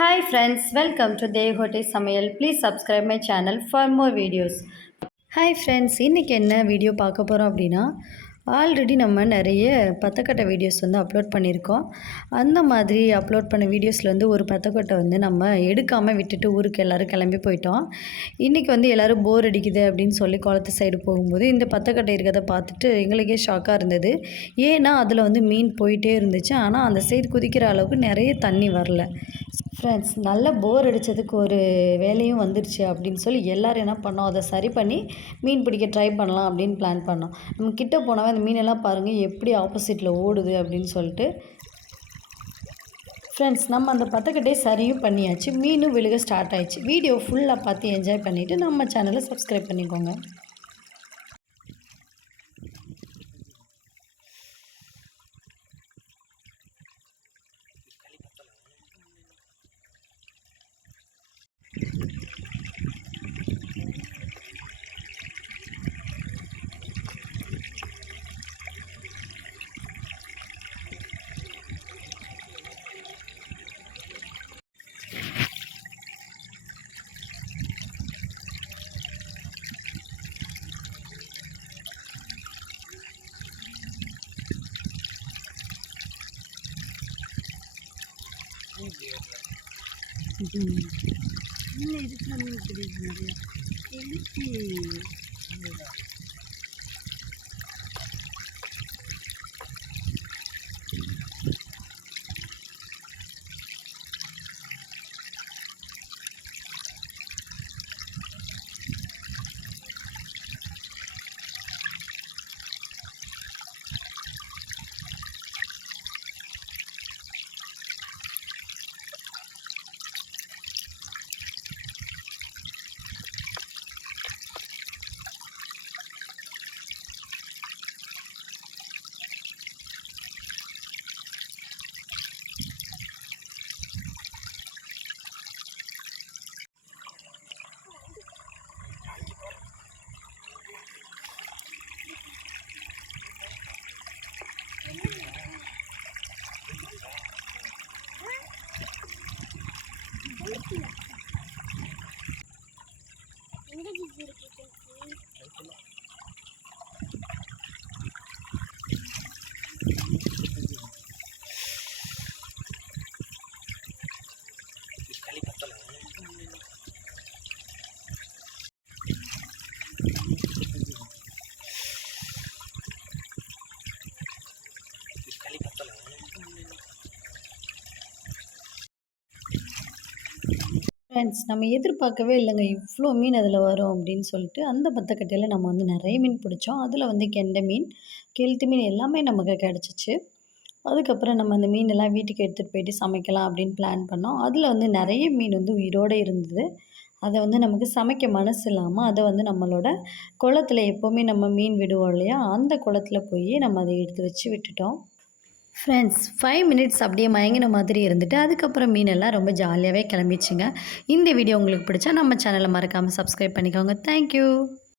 Hi friends, welcome to Devote Samayal. Please subscribe my channel for more videos. Hi friends, இன்றைக்கி என்ன video பார்க்க போகிறோம் அப்படின்னா, already நம்ம நிறைய பத்தக்கட்டை வீடியோஸ் வந்து அப்லோட் பண்ணியிருக்கோம். அந்த மாதிரி அப்லோட் பண்ண வீடியோஸில் வந்து ஒரு பத்தக்கட்டை வந்து நம்ம எடுக்காமல் விட்டுட்டு ஊருக்கு எல்லோரும் கிளம்பி போயிட்டோம். இன்றைக்கி வந்து எல்லோரும் போர் அடிக்குது அப்படின்னு சொல்லி குளத்து சைடு போகும்போது இந்த பத்தக்கட்டை இருக்கிறத பார்த்துட்டு எங்களுக்கே ஷாக்காக இருந்தது. ஏன்னா அதில் வந்து மீன் போயிட்டே இருந்துச்சு, ஆனால் அந்த சைடு குதிக்கிற அளவுக்கு நிறைய தண்ணி வரல. ஃப்ரெண்ட்ஸ், நல்ல போர் அடித்ததுக்கு ஒரு வேலையும் வந்துடுச்சு அப்படின்னு சொல்லி எல்லோரும் என்ன பண்ணோம், அதை சரி பண்ணி மீன் பிடிக்க ட்ரை பண்ணலாம் அப்படின்னு பிளான் பண்ணோம். நம்ம கிட்டே போனாவே அந்த மீனெல்லாம் பாருங்கள் எப்படி ஆப்போசிட்டில் ஓடுது அப்படின்னு சொல்லிட்டு. ஃப்ரெண்ட்ஸ், நம்ம அந்த பத்தக்கட்டையை சரியும் பண்ணியாச்சு, மீனும் விழுக ஸ்டார்ட் ஆயிடுச்சு. வீடியோ ஃபுல்லாக பார்த்து என்ஜாய் பண்ணிவிட்டு நம்ம சேனலை சப்ஸ்கிரைப் பண்ணிக்கோங்க. இன்னும் இதுக்கு மீன் தெரியுது நிறையா எழுச்சி. ஃப்ரெண்ட்ஸ், நம்ம எதிர்பார்க்கவே இல்லைங்க இவ்வளோ மீன் அதில் வரும் அப்படின்னு சொல்லிட்டு. அந்த பத்தக்கட்டையில் நம்ம வந்து நிறைய மீன் பிடிச்சோம். அதில் வந்து கெண்டை மீன், கெளுத்தி மீன் எல்லாமே நமக்கு கிடச்சிச்சு. அதுக்கப்புறம் நம்ம அந்த மீனெல்லாம் வீட்டுக்கு எடுத்துகிட்டு போயிட்டு சமைக்கலாம் அப்படின்னு பிளான் பண்ணோம். அதில் வந்து நிறைய மீன் வந்து உயிரோடு இருந்தது. அதை வந்து நமக்கு சமைக்க மனசு இல்லாமல் அதை வந்து நம்மளோட குளத்துல எப்போவுமே நம்ம மீன் விடுவோம் இல்லையா, அந்த குளத்துல போய் நம்ம அதை எடுத்து வச்சு விட்டுட்டோம். ஃப்ரெண்ட்ஸ், 5 மினிட்ஸ் அப்படியே மயங்கின மாதிரி இருந்துட்டு அதுக்கப்புறம் மீனெல்லாம் ரொம்ப ஜாலியாகவே கிளம்பிச்சுங்க. இந்த வீடியோ உங்களுக்கு பிடிச்சா நம்ம சேனலை மறக்காமல் சப்ஸ்கிரைப் பண்ணிக்கோங்க. தேங்க்யூ.